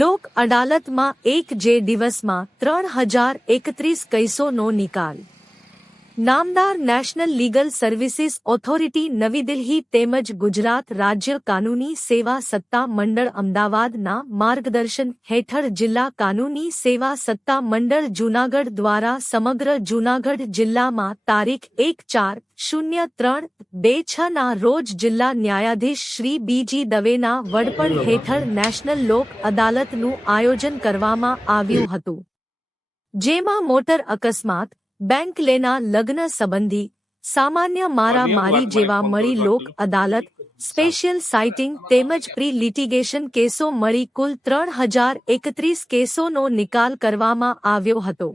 લોક અદાલતમાં એક જે દિવસમાં 3031 કેસોનો નિકાલ. નામદાર નેશનલ લીગલ સર્વિસીસ ઓથોરિટી નવી દિલ્હી તેમજ ગુજરાત રાજ્ય કાનૂની સેવા સત્તા મંડળ અમદાવાદના માર્ગદર્શન હેઠળ જિલ્લા કાનૂની સેવા સત્તા મંડળ જૂનાગઢ દ્વારા સમગ્ર જૂનાગઢ જિલ્લામાં તારીખ 1/4/03/26 રોજ જિલ્લા ન્યાયાધીશ શ્રી બીજી દવેના વડપણ હેઠળ નેશનલ લોક અદાલતનું આયોજન કરવામાં આવ્યું હતું, જેમાં મોટર અકસ્માત, બેંક લેના લગ્ન સંબંધી, સામાન્ય મારામારી જેવા મળી લોક અદાલત, સ્પેશિયલ સાઇટિંગ તેમજ પ્રી લિટિગેશન કેસો મળી કુલ 3031 કેસોનો નિકાલ કરવામાં આવ્યો હતો.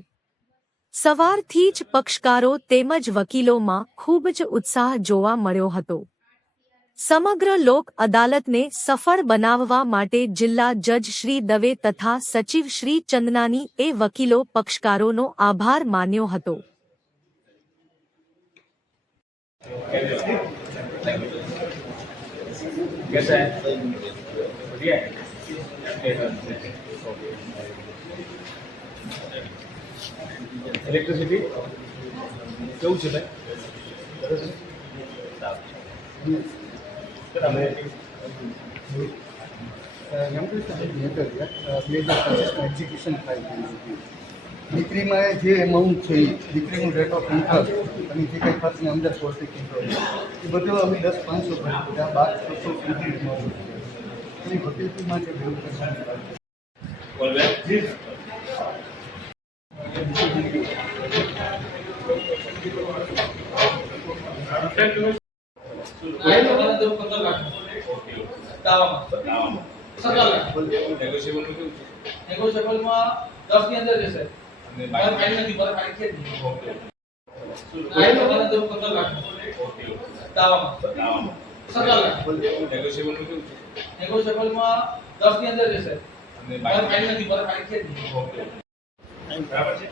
સવારથી જ પક્ષકારો તેમજ વકીલોમાં ખૂબ જ ઉત્સાહ જોવા મળ્યો હતો. સમગ્ર લોક અદાલતને સફળ બનાવવા માટે જિલ્લા જજ શ્રી દવે તથા સચિવ શ્રી ચંદનાની એ વકીલો પક્ષકારોનો આભાર માન્યો હતો. ઇલેક્ટ્રિસિટી કેવું છે ભાઈ? એક્ઝિક્યુશન થાય દીકરીમાં જે એમાઉન્ટ છે દીકરીનું રેટ ઓફ ઇન્ટરેસ્ટ અને જે કંઈ ખર્ચને અંદર સોર્સિંગ ઇન્ટરેસ્ટ એ બધું અમે 10-500 ભર્યું, ત્યાં 1200 સુધી એમાઉન્ટ એની વકીલથી માટે નેગોશિયેબલમાં 10 ની અંદર રહેશે અને બાય ફાઇલ નથી, બાય ફાઇલ છે નહીં. ઓકે ફાઇલ વાળા દો 15 લાખ. ઓકે તાવામાં 17 લાખ. નેગોશિયેબલમાં કેવું છે? નેગોશિયેબલમાં 10 ની અંદર રહેશે અને બાય ફાઇલ નથી, બાય ફાઇલ છે નહીં. ઓકે બરાબર છે.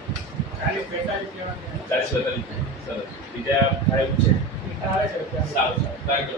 40 45 સરસ. બીજા ફાઇલ છે આવે છે સારું ટ્રાય કરો.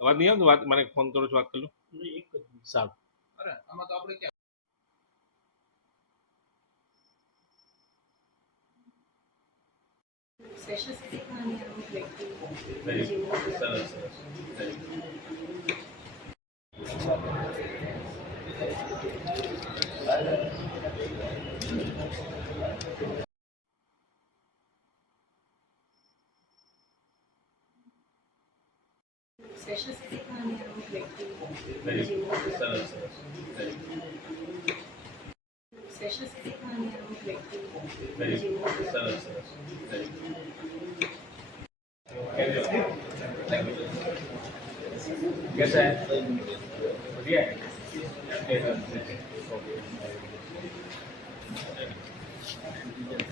અવાજ નહીં આવતો? વાત મને ફોન કરો છો, વાત કરી લો. સારું. અરે આમાં તો આપણે ક્યાં कैसा है? बढ़िया है.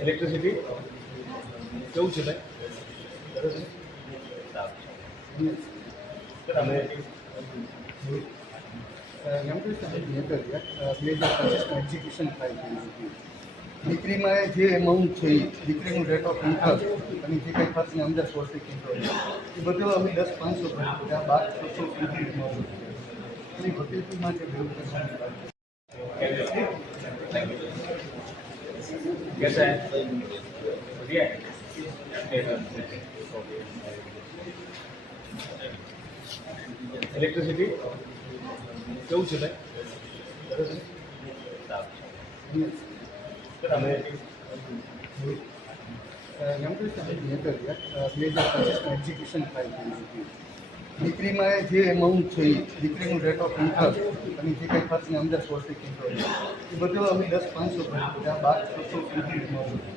इलेक्ट्रिसिटी કેવું છે ભાઈ? એક્ઝિક્યુશન થાય દીકરીમાં જે એમાઉન્ટ છે દીકરીનું રેટ ઓફ ઇન્ટરેસ્ટ અને જે કંઈ ખર્ચને અંદર સોર્સિંગ ઇન્ટરેસ્ટ એ બધું અમે 10-500 ભર્યું, ત્યાં 1200 સુધી એમાઉન્ટ એની વકીલથી માટે कैसा है? बढ़िया है. इलेक्ट्रिसिटी કેવું છે ભાઈ? એમ્પ્લોયી અંતર્ગત 2025 એક્ઝિક્યુશન ફાઇલ કરી હતી. દીકરીમાં જે એમાઉન્ટ છે દીકરીનું રેટ ઓફ ઇન્ટરેસ્ટ અને જે કંઈ ખર્ચને અંદર સોર્સિંગ ઇન્ટરેસ્ટ એ બધું અમે 10,500 ભર્યું. ત્યાં 12,600 સુધી એમાઉન્ટ છે.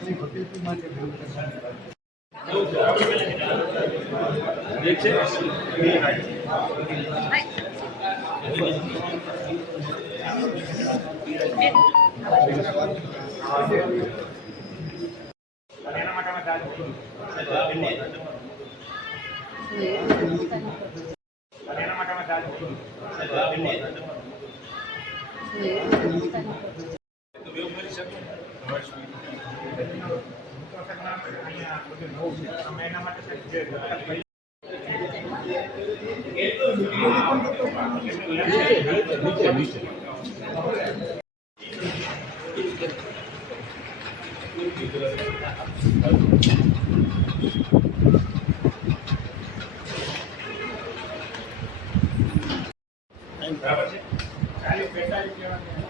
એની વકીલ માટે વેરિફિકેશનની વાત છે. બરાબર છે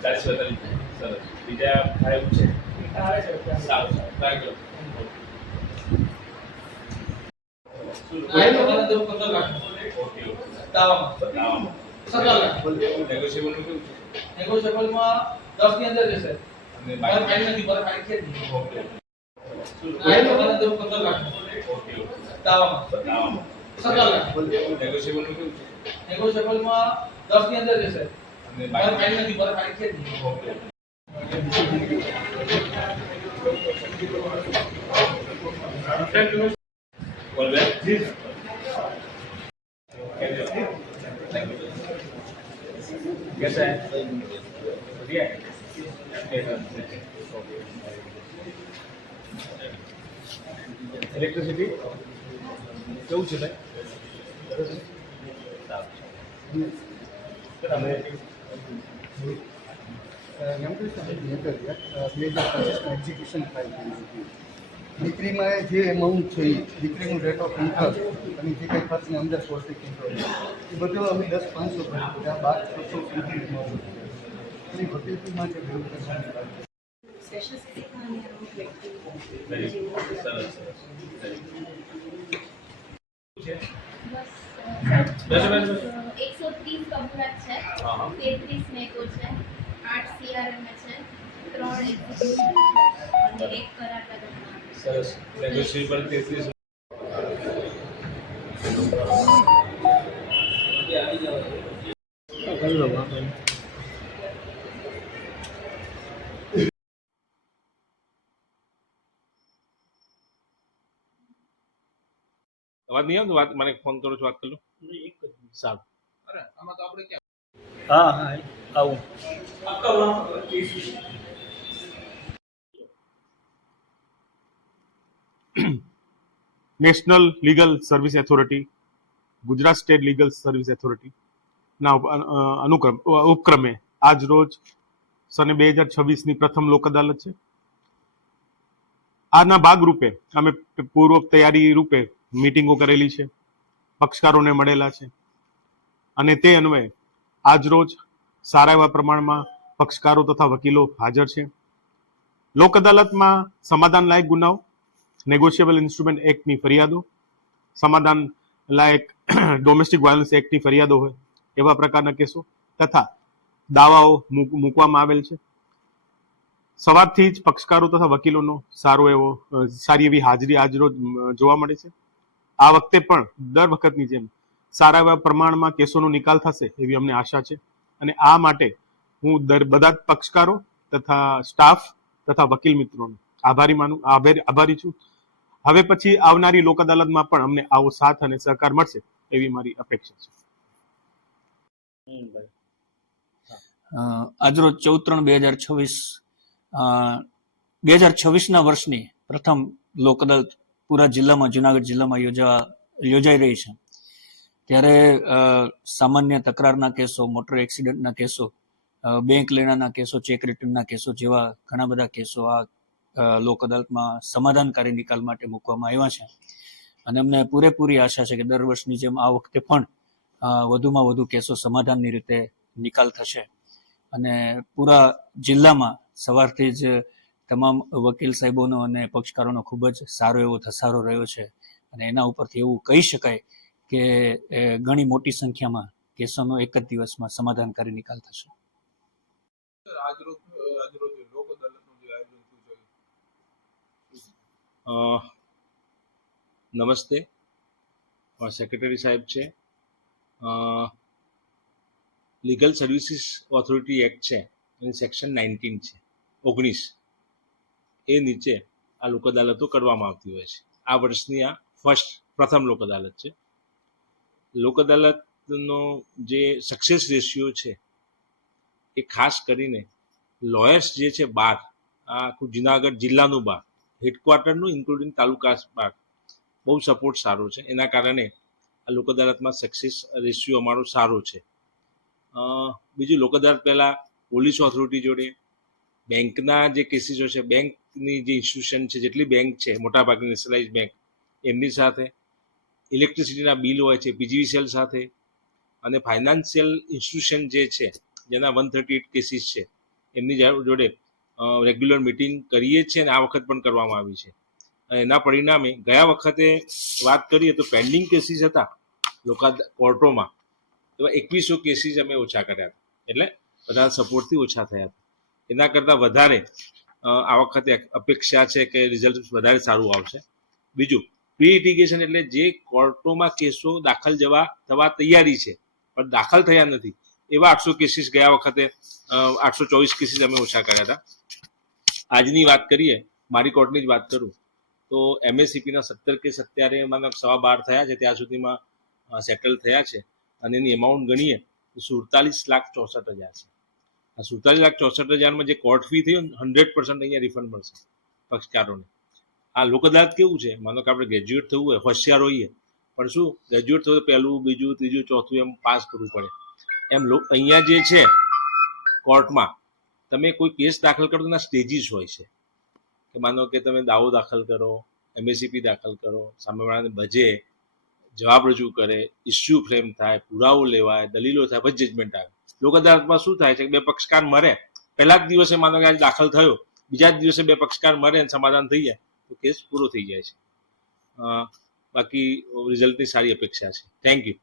40 સરસ બીજા ભાઈ છે સારું ટ્રાય કરો આયનો મને દેવ 15 લાખ ઓકે તાવામાં 17 લાખ નેગોશિયેબલ નું કેવું છે નેગોશિયેબલ માં 10 ની અંદર જશે અને મારે ફાઇલ નથી મારે ફાઇલ છે જ નહીં ઓકે આયનો મને દેવ 15 લાખ ઓકે તાવામાં 17 લાખ નેગોશિયેબલ નું કેવું છે નેગોશિયેબલ માં 10 ની અંદર જશે અને મારે ફાઇલ નથી મારે ફાઇલ છે જ નહીં ઓકે બોલ બે कैसा है बढ़िया है इलेक्ट्रिसिटी કેવું છે ભાઈ એમ્પ્લોયી અંતર્ગત 2025 એક્ઝિક્યુશન ફાઇલ કરી હતી. દીકરીમાં જે એમાઉન્ટ છે દીકરીનું રેટ ઓફ ઇન્ટરેસ્ટ અને જે કંઈ ખર્ચને અંદર સોર્સિંગ ઇન્ટરેસ્ટ એ બધું અમે 10,500 ભર્યું. ત્યાં 12,600 સુધી એમાઉન્ટ છે. એની વકીલ માટે વેરિફિકેશનની વાત છે. स्पेशल से कहानी अराउंड 20 સરસ સરસ बस બેસો બેસો 130 કમ્પ્લેટ છે હા, હા. 33 મેકો છે 8 સીઆરએમ છે 3 એક્ઝિક્યુશન છે અને 1 કરાર લગાવવામાં સરસ નેગોશિયેબલ 33 અવાજ નહીં આવતો વાત મને ફોન કરો છો વાત કરી લો સારું અરે આમાં તો આપણે ક્યાં हाँ हाँ आऊँ national legal service authority Gujarat state legal service authority ના ઉપક્રમે આજ રોજ સને 2026ની પ્રથમ લોક અદાલત છે. આના ભાગરૂપે અમે પૂર્વ તૈયારી રૂપે મીટિંગો કરેલી છે, પક્ષકારોને મળેલા છે અને તે અન્વયે આજ રોજ સારા એવા પ્રમાણમાં પક્ષકારો તથા વકીલો હાજર છે. લોક અદાલતમાં સમાધાન લાયક ગુનાઓ, નેગોશિયેબલ ઇન્સ્ટ્રુમેન્ટ એક્ટની ફરિયાદો, સમાધાન લાયક ડોમેસ્ટિક વાયોલન્સ એક્ટની ફરિયાદો હોય એવા પ્રકારના કેસો તથા દાવાઓ મૂકવામાં આવેલ છે. સવારથી જ પક્ષકારો તથા વકીલોનો સારી એવી હાજરી આજ રોજ જોવા મળે છે. આ વખતે પણ દર વખતની જેમ સારા એવા પ્રમાણમાં કેસોનો નિકાલ થશે એવી અમને આશા છે અને આ માટે હું બધા જ પક્ષકારો તથા સ્ટાફ તથા વકીલ મિત્રોને આભારી છું. હવે પછી આવનારી લોક અદાલતમાં પણ અમને આવો સાથ અને સહકાર મળશે એવી મારી અપેક્ષા છે. આજરોજ 14/3/2026 વર્ષની પ્રથમ લોક અદાલત પૂરા જિલ્લામાં જુનાગઢ જિલ્લામાં યોજાઈ રહી છે. ત્યારે સામાન્ય તકરારના કેસો, મોટર એક્સિડન્ટના કેસો, બેંક લેણાના કેસો, ચેક રિટર્નના કેસો જેવા ઘણા બધા કેસો આ લોક અદાલતમાં સમાધાનકારી નિકાલ માટે મૂકવામાં આવ્યા છે અને અમને પૂરેપૂરી આશા છે કે દર વર્ષની જેમ આ વખતે પણ વધુમાં વધુ કેસો સમાધાનની રીતે નિકાલ થશે અને પૂરા જિલ્લામાં સવારથી જ તમામ વકીલ સાહેબોનો અને પક્ષકારોનો ખૂબ જ સારો એવો ધસારો રહ્યો છે અને એના ઉપરથી એવું કહી શકાય કે ઘણી મોટી સંખ્યામાં કેસોનો એક જ દિવસમાં સમાધાનકારી નિકાલ થશે. આજરોજ લોક અદાલતનું જે આયોજન થયું છે. નમસ્તે, સેક્રેટરી સાહેબ છે. લીગલ સર્વિસીસ ઓથોરિટી એક્ટ છે એની સેક્શન 19 છે 19 એ નીચે આ લોક અદાલતો કરવામાં આવતી હોય છે. આ વર્ષની આ પ્રથમ લોક અદાલત છે. લોક અદાલતનો જે સક્સેસ રેશિયો છે એ ખાસ કરીને લોયર્સ જે છે બાર, આ આખું જુનાગઢ જિલ્લાનું બાર, હેડક્વાર્ટરનું ઇન્ક્લુડિંગ તાલુકા બાર, બહુ સપોર્ટ સારો છે. એના કારણે આ લોક અદાલતમાં સક્સેસ રેશિયો અમારો સારો છે. બીજું, લોક અદાલત પહેલાં પોલીસ ઓથોરિટી જોડે, બેંકના જે કેસીસો છે, બેંકની જે ઇન્સ્ટિટ્યુશન છે, જેટલી બેંક છે મોટાભાગની નેશનલાઇઝ બેંક, એમની સાથે, ઇલેક્ટ્રિસિટીના બિલ હોય છે PGVCL સાથે, અને ફાઇનાન્શિયલ ઇન્સ્ટિટ્યુશન જે છે જેના 138 કેસીસ છે એમની જોડે રેગ્યુલર મિટિંગ કરીએ છીએ અને આ વખત પણ કરવામાં આવી છે. અને એના પરિણામે ગયા વખતે વાત કરીએ તો પેન્ડિંગ કેસીસ હતા કોર્ટોમાં, એવા 2100 કેસીસ અમે ઓછા કર્યા હતા. એટલે બધા સપોર્ટથી ઓછા થયા હતા. એના કરતાં વધારે આ વખતે અપેક્ષા છે કે રિઝલ્ટ વધારે સારું આવશે. બીજું, પ્રી લિટિગેશન એટલે જે કોર્ટોમાં કેસો દાખલ થવા તૈયારી છે પણ દાખલ થયા નથી, એવા 800 કેસીસ ગયા વખતે 824 કેસીસ અમે ઓછા કર્યા હતા. આજની વાત કરીએ, મારી કોર્ટની જ વાત કરું તો MSCPના 17 કેસ અત્યારે માનો 12.5 થયા છે, ત્યાં સુધીમાં સેટલ થયા છે. અને એની એમાઉન્ટ ગણીએ તો 47,64,000 છે. આ 47,64,000માં જે કોર્ટ ફી થઈ 100% અહીંયા રિફંડ મળશે પક્ષકારોને. આ લોક અદાલત કેવું છે, માનો કે આપણે ગ્રેજ્યુએટ થવું હોય, હોશિયાર હોઈએ, પણ શું ગ્રેજ્યુએટ થવું પહેલું, બીજું, ત્રીજું, ચોથું એમ પાસ કરવું પડે. એમ અહીંયા જે છે કોર્ટમાં તમે કોઈ કેસ દાખલ કરો એના સ્ટેજીસ હોય છે. કે માનો કે તમે દાવો દાખલ કરો, MSCP દાખલ કરો, સામેવાળાને ભજે, જવાબ રજૂ કરે, ઇસ્યુ ફ્રેમ થાય, પુરાવો લેવાય, દલીલો થાય, પછી જજમેન્ટ આવે. લોક અદાલતમાં શું થાય છે કે બે પક્ષકાર મરે, પહેલા જ દિવસે માનો કે આજે દાખલ થયો, બીજા જ દિવસે બે પક્ષકાર મરે અને સમાધાન થઈ જાય તો કેસ પૂરો થઈ જાય છે. બાકી રિઝલ્ટની સારી અપેક્ષા છે. Thank you.